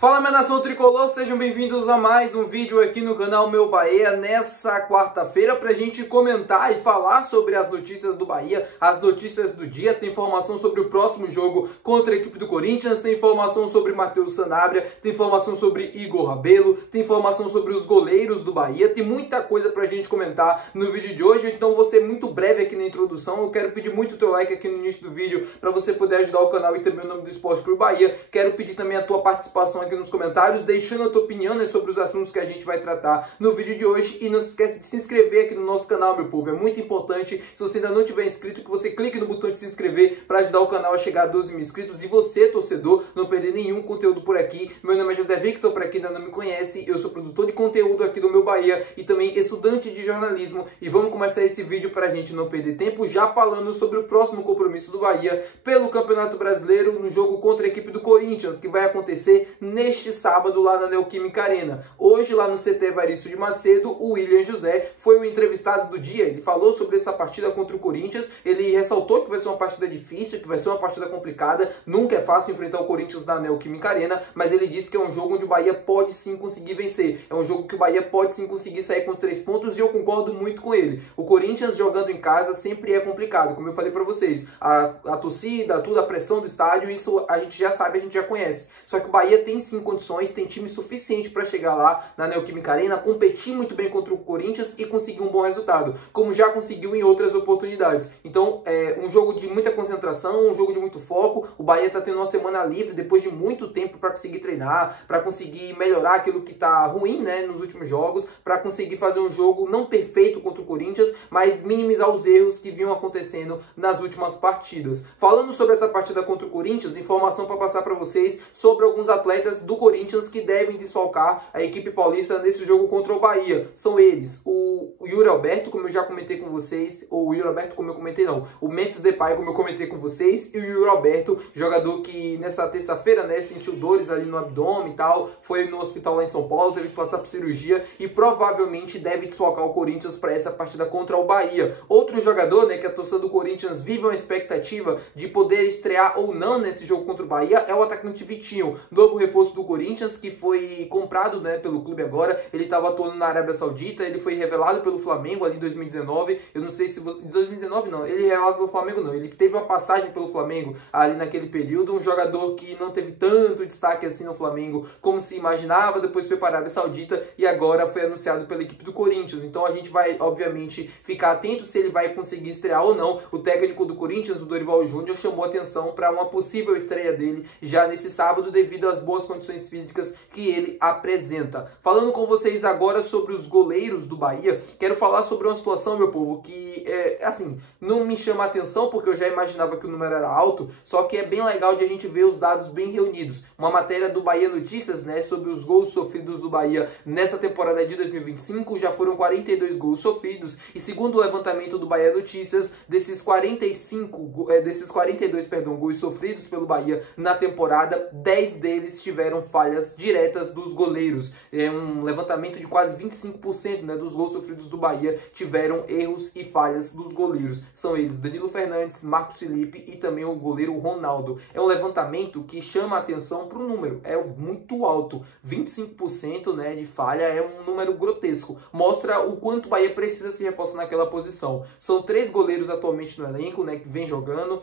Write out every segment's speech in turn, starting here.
Fala, minha nação tricolor, sejam bem-vindos a mais um vídeo aqui no canal Meu Bahia nessa quarta-feira para a gente comentar e falar sobre as notícias do Bahia, as notícias do dia. Tem informação sobre o próximo jogo contra a equipe do Corinthians, tem informação sobre Matheus Sanabria, tem informação sobre Igor Rabelo, tem informação sobre os goleiros do Bahia, tem muita coisa para a gente comentar no vídeo de hoje, então vou ser muito breve aqui na introdução. Eu quero pedir muito o teu like aqui no início do vídeo para você poder ajudar o canal e também o nome do Esporte Clube Bahia. Quero pedir também a tua participação aqui nos comentários, deixando a tua opinião, né, sobre os assuntos que a gente vai tratar no vídeo de hoje. E não se esquece de se inscrever aqui no nosso canal, meu povo. É muito importante, se você ainda não tiver inscrito, que você clique no botão de se inscrever para ajudar o canal a chegar a 12 mil inscritos. E você, torcedor, não perder nenhum conteúdo por aqui. Meu nome é José Victor, para quem ainda não me conhece. Eu sou produtor de conteúdo aqui do Meu Bahia e também estudante de jornalismo. E vamos começar esse vídeo para a gente não perder tempo, já falando sobre o próximo compromisso do Bahia pelo Campeonato Brasileiro no jogo contra a equipe do Corinthians, que vai acontecer neste sábado lá na Neoquímica Arena. Hoje, lá no CT Evaristo de Macedo, o William José foi o entrevistado do dia. Ele falou sobre essa partida contra o Corinthians, ele ressaltou que vai ser uma partida difícil, que vai ser uma partida complicada, nunca é fácil enfrentar o Corinthians na Neoquímica Arena, mas ele disse que é um jogo onde o Bahia pode sim conseguir vencer, é um jogo que o Bahia pode sim conseguir sair com os 3 pontos, e eu concordo muito com ele. O Corinthians jogando em casa sempre é complicado, como eu falei pra vocês, a torcida, tudo, a pressão do estádio, isso a gente já sabe, a gente já conhece. Só que o Bahia tem sim condições, tem time suficiente para chegar lá na Neoquímica Arena, competir muito bem contra o Corinthians e conseguir um bom resultado, como já conseguiu em outras oportunidades. Então, é um jogo de muita concentração, um jogo de muito foco. O Bahia está tendo uma semana livre depois de muito tempo para conseguir treinar, para conseguir melhorar aquilo que está ruim, né, nos últimos jogos, para conseguir fazer um jogo não perfeito contra o Corinthians, mas minimizar os erros que vinham acontecendo nas últimas partidas. Falando sobre essa partida contra o Corinthians, informação para passar para vocês sobre alguns atletas do Corinthians que devem desfalcar a equipe paulista nesse jogo contra o Bahia. São eles, o Yuri Alberto, como eu já comentei com vocês, ou o Yuri Alberto, como eu comentei não, o Memphis Depay, como eu comentei com vocês, e o Yuri Alberto, jogador que nessa terça-feira, né, sentiu dores ali no abdômen e tal, foi no hospital lá em São Paulo, teve que passar por cirurgia e provavelmente deve desfalcar o Corinthians para essa partida contra o Bahia. Outro jogador, né, que a torcida do Corinthians vive uma expectativa de poder estrear ou não nesse jogo contra o Bahia é o atacante Vitinho, novo reforço do Corinthians, que foi comprado, né, pelo clube agora. Ele estava atuando na Arábia Saudita, ele foi revelado pelo Flamengo ali em 2019, eu não sei se você... 2019 não, ele é revelado pelo Flamengo não, ele teve uma passagem pelo Flamengo ali naquele período, um jogador que não teve tanto destaque assim no Flamengo como se imaginava, depois foi para a Arábia Saudita e agora foi anunciado pela equipe do Corinthians. Então a gente vai, obviamente, ficar atento se ele vai conseguir estrear ou não. O técnico do Corinthians, o Dorival Júnior, chamou atenção para uma possível estreia dele já nesse sábado devido às boas condições físicas que ele apresenta. Falando com vocês agora sobre os goleiros do Bahia, quero falar sobre uma situação, meu povo, que assim, não me chama a atenção porque eu já imaginava que o número era alto, só que é bem legal de a gente ver os dados bem reunidos. Uma matéria do Bahia Notícias, né, sobre os gols sofridos do Bahia nessa temporada de 2025, já foram 42 gols sofridos, e segundo o levantamento do Bahia Notícias, desses 42 gols sofridos pelo Bahia na temporada, 10 deles tiveram falhas diretas dos goleiros. É um levantamento de quase 25%, né, dos gols sofridos do Bahia tiveram erros e falhas dos goleiros. São eles Danilo Fernandes, Marcos Felipe e também o goleiro Ronaldo. É um levantamento que chama a atenção para o número, é muito alto. 25%, né, de falha é um número grotesco. Mostra o quanto o Bahia precisa se reforçar naquela posição. São 3 goleiros atualmente no elenco, né, que vem jogando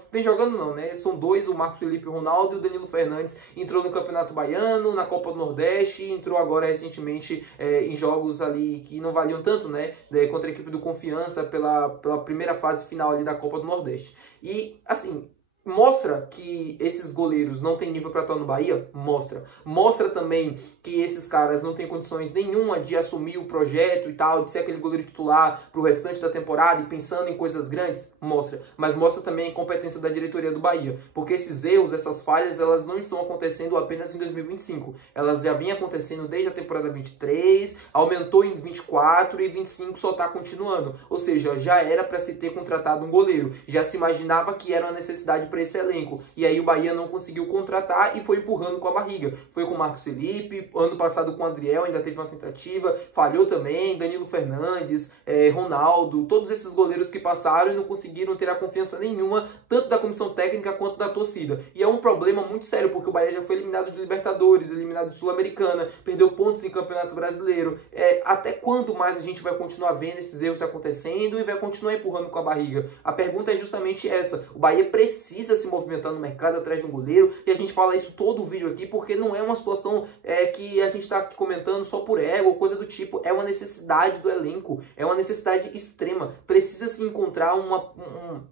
não, né, são 2, o Marcos Felipe, o Ronaldo, e o Danilo Fernandes entrou no Campeonato Baiano, na Copa do Nordeste, e entrou agora recentemente em jogos ali que não valiam tanto, né, contra a equipe do Confiança pela primeira fase final ali da Copa do Nordeste. E assim, mostra que esses goleiros não têm nível para atuar no Bahia? Mostra. Mostra também que esses caras não têm condições nenhuma de assumir o projeto e tal, de ser aquele goleiro titular para o restante da temporada e pensando em coisas grandes? Mostra. Mas mostra também a incompetência da diretoria do Bahia. Porque esses erros, essas falhas, elas não estão acontecendo apenas em 2025. Elas já vinham acontecendo desde a temporada 23, aumentou em 24 e 25 só está continuando. Ou seja, já era para se ter contratado um goleiro. Já se imaginava que era uma necessidade para esse elenco. E aí o Bahia não conseguiu contratar e foi empurrando com a barriga. Foi com o Marcos Felipe, ano passado com o Adriel, ainda teve uma tentativa, falhou também, Danilo Fernandes, Ronaldo, todos esses goleiros que passaram e não conseguiram ter a confiança nenhuma, tanto da comissão técnica quanto da torcida. E é um problema muito sério, porque o Bahia já foi eliminado de Libertadores, eliminado de Sul-Americana, perdeu pontos em Campeonato Brasileiro. Até quando mais a gente vai continuar vendo esses erros acontecendo e vai continuar empurrando com a barriga? A pergunta é justamente essa. O Bahia precisa se movimentar no mercado atrás de um goleiro, e a gente fala isso todo o vídeo aqui, porque não é uma situação que a gente está comentando só por ego ou coisa do tipo. É uma necessidade do elenco, é uma necessidade extrema. Precisa se encontrar um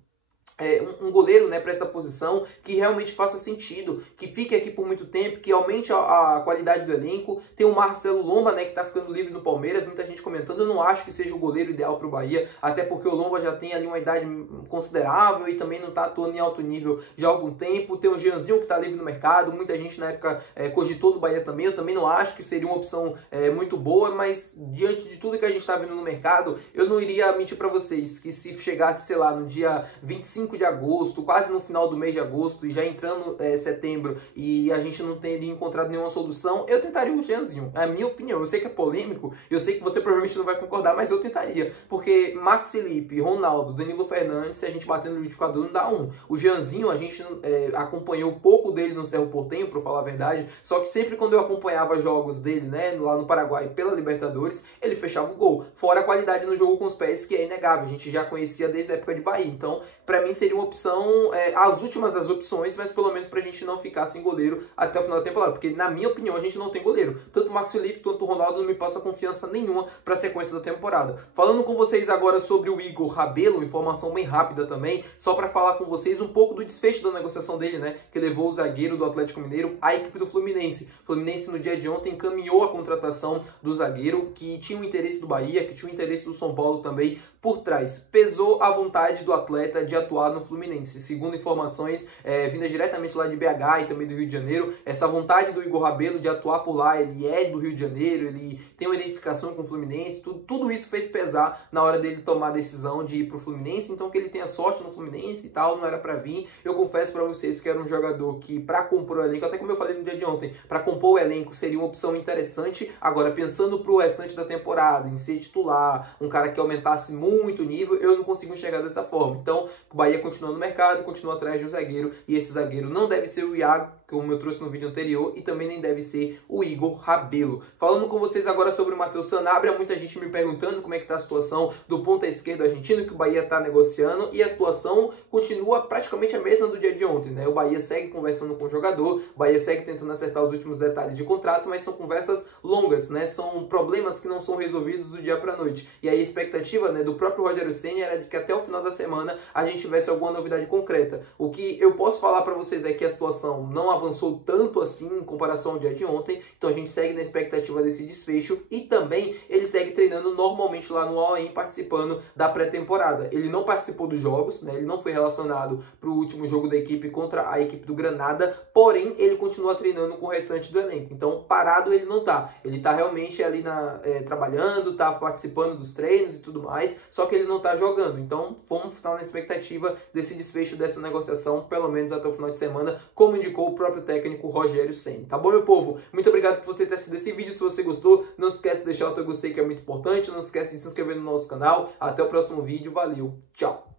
goleiro, né, para essa posição que realmente faça sentido, que fique aqui por muito tempo, que aumente a qualidade do elenco. Tem o Marcelo Lomba, né, que está ficando livre no Palmeiras, muita gente comentando. Eu não acho que seja o goleiro ideal para o Bahia, até porque o Lomba já tem ali uma idade considerável e também não está atuando em alto nível já há algum tempo. Tem o Jeanzinho que está livre no mercado, muita gente na época cogitou do Bahia também. Eu também não acho que seria uma opção muito boa, mas diante de tudo que a gente está vendo no mercado, eu não iria mentir para vocês que se chegasse, sei lá, no dia 25 de agosto, quase no final do mês de agosto, e já entrando setembro, e a gente não teria encontrado nenhuma solução, eu tentaria o Jeanzinho. É a minha opinião. Eu sei que é polêmico, eu sei que você provavelmente não vai concordar, mas eu tentaria. Porque Marcos Felipe, Ronaldo, Danilo Fernandes, se a gente bater no liquidificador, não dá um. O Jeanzinho, a gente acompanhou pouco dele no Cerro Porteño, para falar a verdade, só que sempre quando eu acompanhava jogos dele, né, lá no Paraguai, pela Libertadores, ele fechava o gol. Fora a qualidade no jogo com os pés, que é inegável. A gente já conhecia desde a época de Bahia. Então, para mim, seria uma opção, as últimas das opções, mas pelo menos pra gente não ficar sem goleiro até o final da temporada, porque na minha opinião a gente não tem goleiro. Tanto o Marcos Felipe quanto o Ronaldo não me passa confiança nenhuma pra sequência da temporada. Falando com vocês agora sobre o Igor Rabelo, informação bem rápida também, só pra falar com vocês um pouco do desfecho da negociação dele, né, que levou o zagueiro do Atlético Mineiro à equipe do Fluminense. O Fluminense no dia de ontem encaminhou a contratação do zagueiro, que tinha o interesse do Bahia, que tinha o interesse do São Paulo também por trás. Pesou a vontade do atleta de atuar no Fluminense. Segundo informações vindas diretamente lá de BH e também do Rio de Janeiro, essa vontade do Igor Rabelo de atuar por lá, ele é do Rio de Janeiro, ele tem uma identificação com o Fluminense, tudo isso fez pesar na hora dele tomar a decisão de ir pro Fluminense. Então que ele tenha sorte no Fluminense e tal, não era pra vir. Eu confesso pra vocês que era um jogador que, pra compor o elenco, até como eu falei no dia de ontem, pra compor o elenco seria uma opção interessante. Agora, pensando pro restante da temporada, em ser titular, um cara que aumentasse muito nível, eu não consigo enxergar dessa forma. Então, o Bahia continua no mercado, continua atrás de um zagueiro, e esse zagueiro não deve ser o Iago, como eu trouxe no vídeo anterior, e também nem deve ser o Igor Rabelo. Falando com vocês agora sobre o Matheus Sanabria, muita gente me perguntando como é que está a situação do ponta esquerdo argentino, que o Bahia está negociando, e a situação continua praticamente a mesma do dia de ontem, né? O Bahia segue conversando com o jogador, o Bahia segue tentando acertar os últimos detalhes de contrato, mas são conversas longas, né? São problemas que não são resolvidos do dia para a noite. E aí a expectativa, né, do próprio Rogério Ceni era de que até o final da semana a gente tivesse alguma novidade concreta. O que eu posso falar para vocês é que a situação não avançou tanto assim em comparação ao dia de ontem, então a gente segue na expectativa desse desfecho, e também ele segue treinando normalmente lá no Al Ain, participando da pré-temporada. Ele não participou dos jogos, né? Ele não foi relacionado para o último jogo da equipe contra a equipe do Granada, porém ele continua treinando com o restante do elenco. Então parado ele não tá, ele tá realmente ali trabalhando, tá participando dos treinos e tudo mais, só que ele não tá jogando. Então vamos estar na expectativa desse desfecho dessa negociação, pelo menos até o final de semana, como indicou o próprio técnico Rogério Ceni. Tá bom, meu povo? Muito obrigado por você ter assistido esse vídeo. Se você gostou, não se esquece de deixar o teu gostei, que é muito importante. Não se esquece de se inscrever no nosso canal. Até o próximo vídeo. Valeu. Tchau.